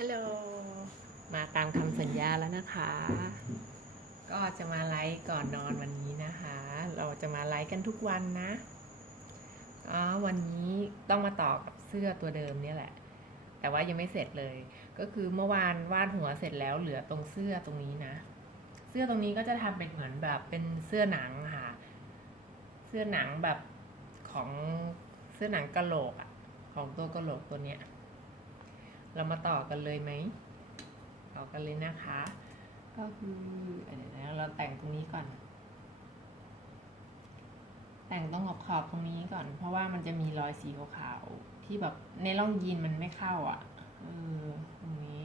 ฮัลโหล มาตามคำสัญญาแล้วนะคะ ก็จะมาไลฟ์ก่อนนอนวันนี้นะคะ เราจะมาไลฟ์กันทุกวันนะอ๋อวันนี้ต้องมาต่อกับเสื้อตัวเดิมเนี่ยแหละ แต่ว่ายังไม่เสร็จเลย ก็คือเมื่อวานวาดหัวเสร็จแล้วเหลือตรงเสื้อตรงนี้นะ เสื้อตรงนี้ก็จะทำเป็นเหมือนแบบเป็นเสื้อหนังค่ะ เสื้อหนังแบบของเสื้อหนังกะโหลกอะของตัวกะโหลกตัวเนี้ย เรามาต่อกันเลยไหม ต่อกันเลยนะคะ ก็คือเดี๋ยวนะเราแต่งตรงนี้ก่อน แต่งตรงขอบขอบตรงนี้ก่อน เพราะว่ามันจะมีรอยสีขาวๆที่แบบในร่องยีนมันไม่เข้าอะ เออตรงนี้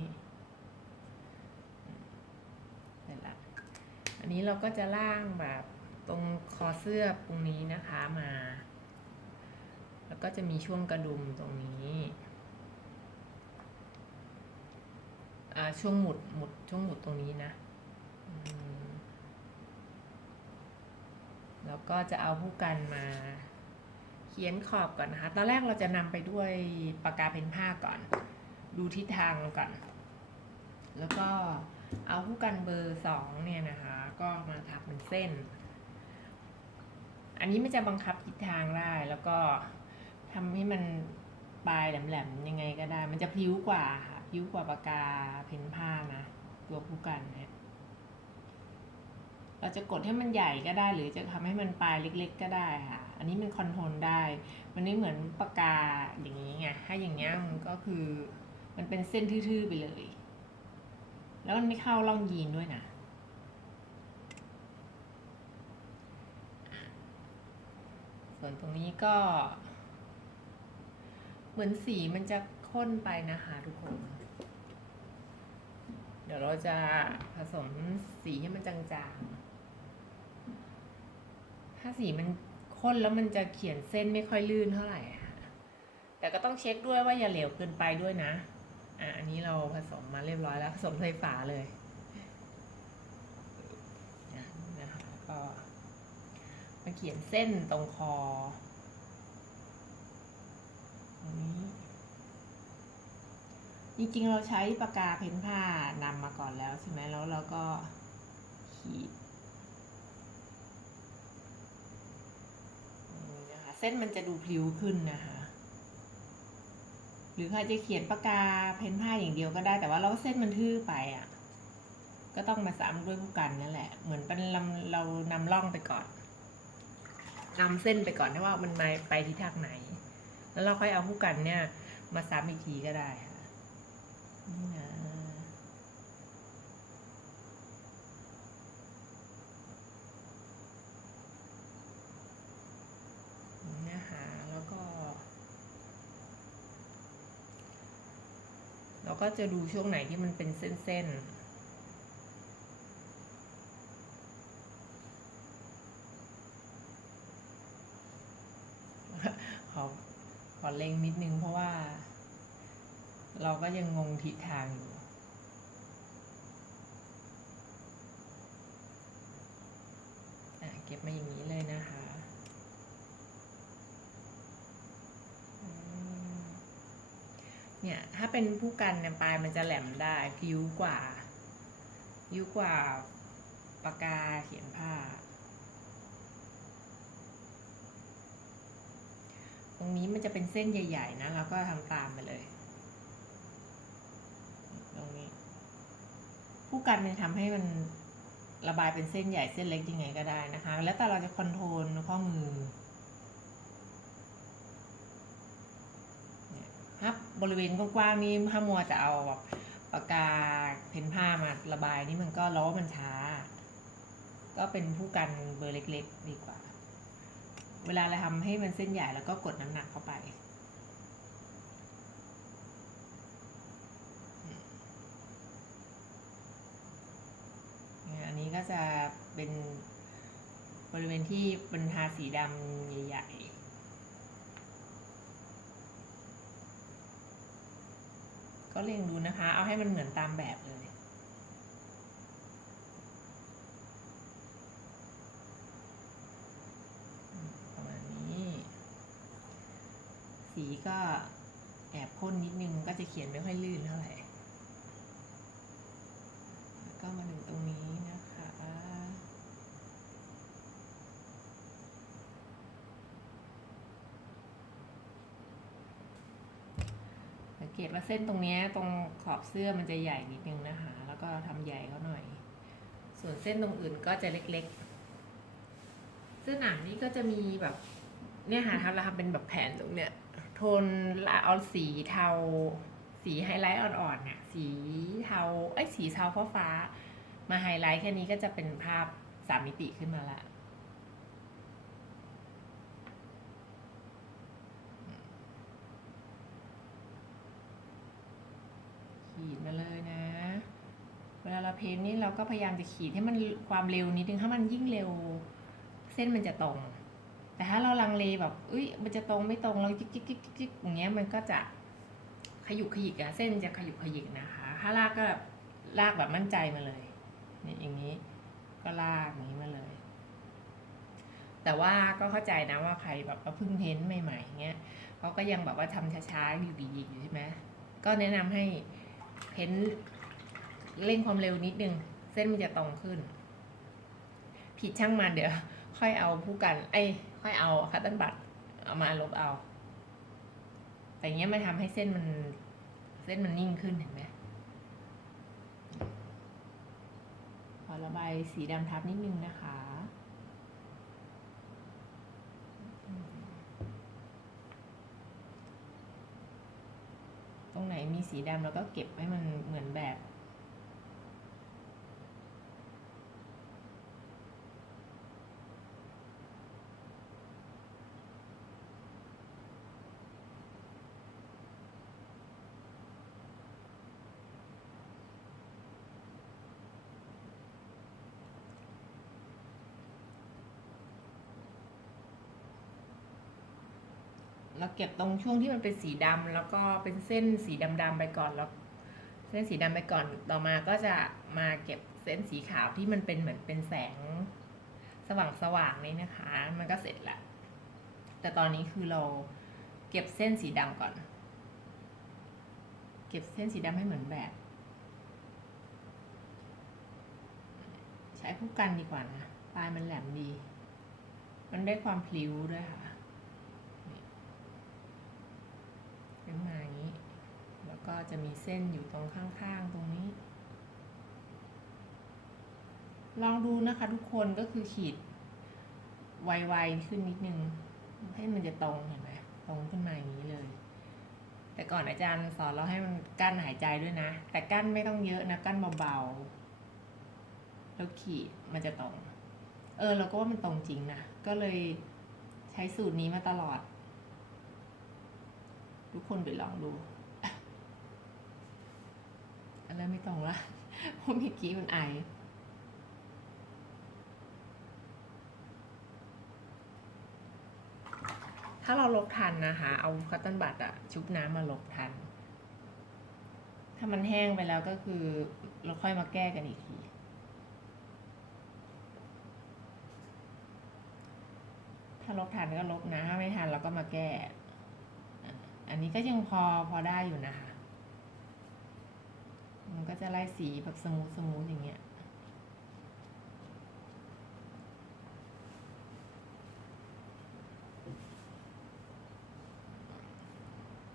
เสร็จละอันนี้เราก็จะล่างแบบตรงคอเสื้อตรงนี้นะคะมา แล้วก็จะมีช่วงกระดุมตรงนี้ อ่า ช่วงหมุดหมุดช่วงหมุดตรงนี้นะแล้วก็จะเอาผู้กันมาเขียนขอบก่อนนะคะ ตอนแรกเราจะนำไปด้วยปากกาเพนผ้าก่อน ดูทิศทางก่อน แล้วก็เอาผู้กันเบอร์สองเนี่ยนะคะ ก็มาทับเป็นเส้น อันนี้มันจะบังคับทิศทางได้ แล้วก็ทำให้มันปลายแหลมๆยังไงก็ได้ มันจะพิ้วกว่าค่ะพิ้วกว่าปากกาเพน กันเนี่ยเราจะกดให้มันใหญ่ก็ได้ หรือจะทำให้มันปลายเล็ก ๆ ก็ได้ค่ะ อันนี้มันคอนโทรลได้ มันไม่เหมือนปากกาอย่างนี้ไง ถ้าอย่างเงี้ยมันก็คือมันเป็นเส้นทื่อๆไปเลย แล้วมันไม่เข้าร่องยีนด้วยนะส่วนตรงนี้ก็ เหมือนสีมันจะข้นไปนะคะทุกคน เดี๋ยวเราจะผสมสีให้มันจางๆ ถ้าสีมันข้นแล้วมันจะเขียนเส้นไม่ค่อยลื่นเท่าไหร่ค่ะแต่ก็ต้องเช็คด้วยว่าอย่าเหลวเกินไปด้วยนะ อะอันนี้เราผสมมาเรียบร้อยแล้วผสมใส่ฝาเลยนะนะคะก็มาเขียนเส้นตรงคอตรงนี้ จริงๆ เราใช้ปากกาเพ้นผ้านำมาก่อนแล้วใช่ไหมแล้วเราก็ขีดนะคะเส้นมันจะดูพลิ้วขึ้นนะคะ หรือใครจะเขียนปากกาเพ้นผ้าอย่างเดียวก็ได้ แต่ว่าเราเส้นมันทื่อไปอะ ก็ต้องมาซ้ำด้วยผู้กันนั่นแหละ เหมือนเป็นเรานำล่องไปก่อนนำเส้นไปก่อนถ้ว่ามันมาไปทิศทางไหน แล้วเราค่อยเอาผู้กันเนี่ยมาซ้ำอีกทีก็ได้ นี่นะนี่นะคะแล้วก็ เราก็จะดูช่วงไหนที่มันเป็นเส้นๆขอขอเล็งนิดนึงเพราะว่า เราก็ยังงงทิศทางอยู่เก็บมาอย่างนี้เลยนะคะเนี่ยถ้าเป็นผู้กันเนี่ยปลายมันจะแหลมได้พิ้วกว่าพิ้วกว่าปากกาเขียนผ้า ตรงนี้มันจะเป็นเส้นใหญ่ ๆ นะ แล้วก็ทำตามไปเลย ตรงนี้ ผู้ กันเนี่ยทำให้มันระบายเป็นเส้นใหญ่เส้นเล็กยังไงก็ได้นะคะ แล้วแต่เราจะคอนโทรลข้อมือเนี่ยถ้าบริเวณกว้างๆนี่ถ้ามัวจะเอาแบบปากกาเพนผ้ามาระบายนี่มันก็ล้อมันช้า ก็เป็นผู้กันเบอร์เล็ก ๆ ดีกว่า เวลาเราทำให้มันเส้นใหญ่แล้วก็กดน้ำหนักเข้าไป เนี้ก็จะเป็นบริเวณที่เป็นทาสีดำใหญ่ๆ ก็เรียงดูนะคะ เอาให้มันเหมือนตามแบบเลยประมาณนี้ สีก็แอบพ่นนิดนึงก็จะเขียนไม่ค่อยลื่นเท่าไหร่ งเก ตว่าเส้นตรงนี้ตรงขอบเสื้อมันจะใหญ่นิดนึงนะคะ แล้วก็ทำใหญ่เขาหน่อย ส่วนเส้นตรงอื่นก็จะเล็กๆ เสื้อหนังนี่ก็จะมีแบบเนี่ยค่ะทำแล้วทำเป็นแบบแผ่นตรงเนี้ยโทนละเอาสีเทา สีไฮไลท์อ่อนๆเนี่ยสีเทาไอ้สีเทาฟ้าฟ้ามาไฮไลท์แค่นี้ก็จะเป็นภาพสามมิติขึ้นมาละ ขีดมาเลยนะ เวลาเราเพ้นนี่เราก็พยายามจะขีดให้มันความเร็วนิดนึงถ้ามันยิ่งเร็ว เส้นมันจะตรง แต่ถ้าเราลังเลแบบอุ้ยมันจะตรงไม่ตรงเราจิ๊กจิ๊กจิ๊กจิ๊กอย่างเงี้ยมันก็จะขยุกขยิกอะเส้นจะขยุกขยิกนะคะ ถ้าลากก็แบบลากแบบมั่นใจมาเลยนี่อย่างนี้ ก็ลากอย่างนี้มาเลย แต่ว่าก็เข้าใจนะว่าใครแบบเพิ่งเพ้นใหม่ๆเงี้ยเขาก็ยังแบบว่าทำช้าๆอยู่ดีๆอยู่ใช่ไหมก็แนะนำให้ เพ้นเร่งความเร็วนิดนึง เส้นมันจะตรงขึ้น ผิดช่างมันเดี๋ยว ค่อยเอาผู้กัน ไอ้ค่อยเอาคัตเติ้ลบัตเอามาลบเอา แต่เงี้ยมันทำให้เส้นมัน เส้นมันนิ่งขึ้นเห็นไหมขอระบายสีดำทับนิดนึงนะคะ ตรงไหนมี สีดำแล้วก็เก็บให้มันเหมือนแบบ เราเก็บตรงช่วงที่มันเป็นสีดำแล้วก็เป็นเส้นสีดำๆไปก่อนแล้วเส้นสีดำไปก่อนต่อมาก็จะมาเก็บเส้นสีขาวที่มันเป็นเหมือนเป็นแสงสว่างๆนี่นะคะ มันก็เสร็จละแต่ตอนนี้คือเราเก็บเส้นสีดำก่อน เก็บเส้นสีดำให้เหมือนแบบ ใช้ผู้กันดีกว่านะปลายมันแหลมดี มันได้ความพลิ้วด้วยค่ะ ขึ้นมาอย่างนี้ แล้วก็จะมีเส้นอยู่ตรงข้างๆตรงนี้ ลองดูนะคะทุกคนก็คือขีดไวๆขึ้นนิดนึง ให้มันจะตรงเห็นไหมตรงขึ้นมาอย่างนี้เลย แต่ก่อนอาจารย์สอนเราให้มันกั้นหายใจด้วยนะ แต่กั้นไม่ต้องเยอะนะ กั้นเบาๆ แล้วขีดมันจะตรง เออเราก็ว่ามันตรงจริงนะ ก็เลยใช้สูตรนี้มาตลอด ทุกคนไปลองดูอะไรไม่ตรงละเพราะเมื่อกี้มันไอถ้าเราลบทันนะคะ เอาคัตเติ้ลบัตอะชุบน้ำมาลบทัน ถ้ามันแห้งไปแล้วก็คือ เราค่อยมาแก้กันอีกที ถ้าลบทันก็ลบนะ ถ้าไม่ทันเราก็มาแก้ อันนี้ก็ยังพอพอได้อยู่นะคะ มันก็จะไล่สีแบบสมูทสมูทอย่างเงี้ย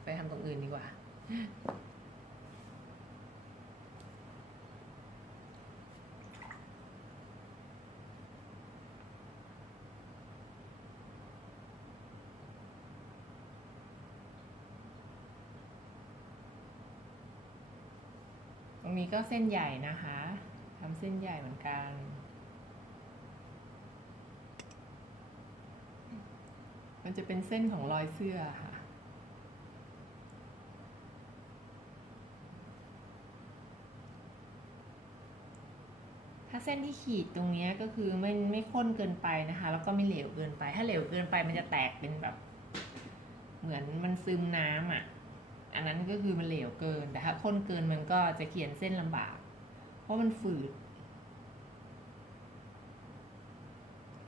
ไปทำตรงอื่นดีกว่า ก็เส้นใหญ่นะคะทำเส้นใหญ่เหมือนกัน มันจะเป็นเส้นของรอยเสื้อค่ะถ้าเส้นที่ขีดตรงนี้ก็คือไม่ไม่ข้นเกินไปนะคะ แล้วก็ไม่เหลวเกินไป ถ้าเหลวเกินไปมันจะแตกเป็นแบบ เหมือนมันซึมน้ำอะ อันนั้นก็คือมันเหลวเกิน แต่ถ้าข้นเกินมันก็จะเขียนเส้นลำบาก เพราะมันฝืด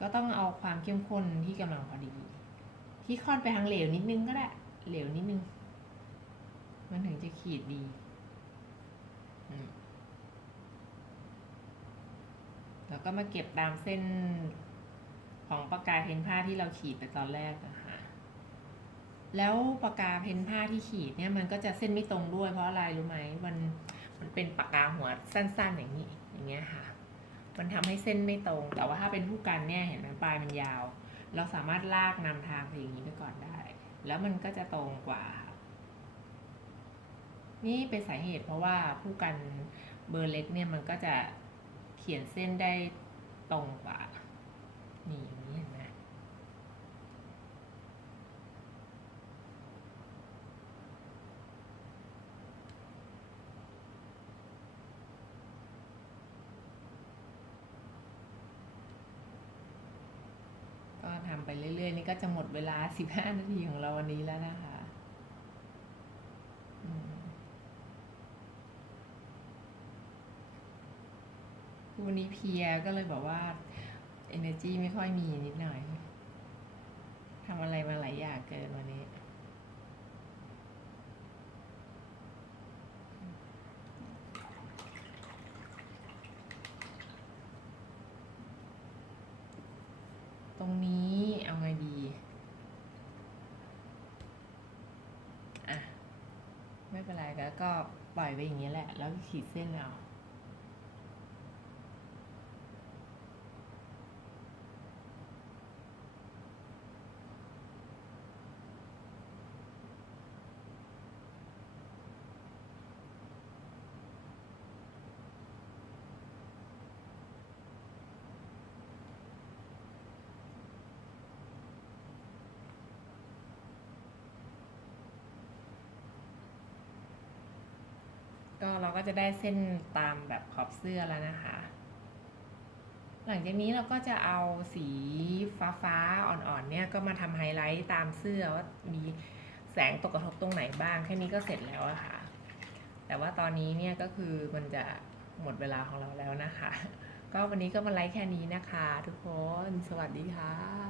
ก็ต้องเอาความเข้มข้นที่กำลังพอดี ที่ค่อนไปทางเหลวนิดนึงก็ได้ เหลวนิดนึง มันถึงจะขีดดีแล้วก็มาเก็บตามเส้นของประกายเทนผ้าที่เราขีดไปตอนแรกนะคะ แล้วปากกาเพ้นผ้าที่ขีดเนี่ยมันก็จะเส้นไม่ตรงด้วยเพราะอะไรรู้ไหมมันมันเป็นปากกาหัวสั้นๆอย่างนี้อย่างเงี้ยค่ะ มันทำให้เส้นไม่ตรง แต่ว่าถ้าเป็นผู้กันเนี่ยเห็นไหมปลายมันยาว เราสามารถลากนำทางไปอย่างนี้ไปก่อนได้ แล้วมันก็จะตรงกว่า นี่เป็นสาเหตุเพราะว่าผู้กันเบอร์เล็กเนี่ยมันก็จะเขียนเส้นได้ตรงกว่านี่อย่างนี้เห็นไหม ก็ ทำไปเรื่อยๆ นี่ก็จะหมดเวลา 15 นาทีของเราวันนี้แล้วนะคะวันนี้เพียก็เลยบอกว่า energy ไม่ค่อยมีนิดหน่อยทำอะไรมาหลายอย่างเกินวันนี้ ตรงนี้เอาไงดี อะ ไม่ เป็นไรแล้วก็ปล่อยไปอย่างนี้แหละ แล้วขีดเส้นเอา ก็เราก็จะได้เส้นตามแบบขอบเสื้อแล้วนะคะ หลังจากนี้เราก็จะเอาสีฟ้าฟ้าๆอ่อนๆเนี่ยก็มาทำไฮไลท์ตามเสื้อว่ามีแสงตกกระทบตรงไหนบ้างแค่นี้ก็เสร็จแล้วอะค่ะ แต่ว่าตอนนี้เนี่ยก็คือมันจะหมดเวลาของเราแล้วนะคะ ก็วันนี้ก็มาไลฟ์แค่นี้นะคะ ทุกคน สวัสดีค่ะ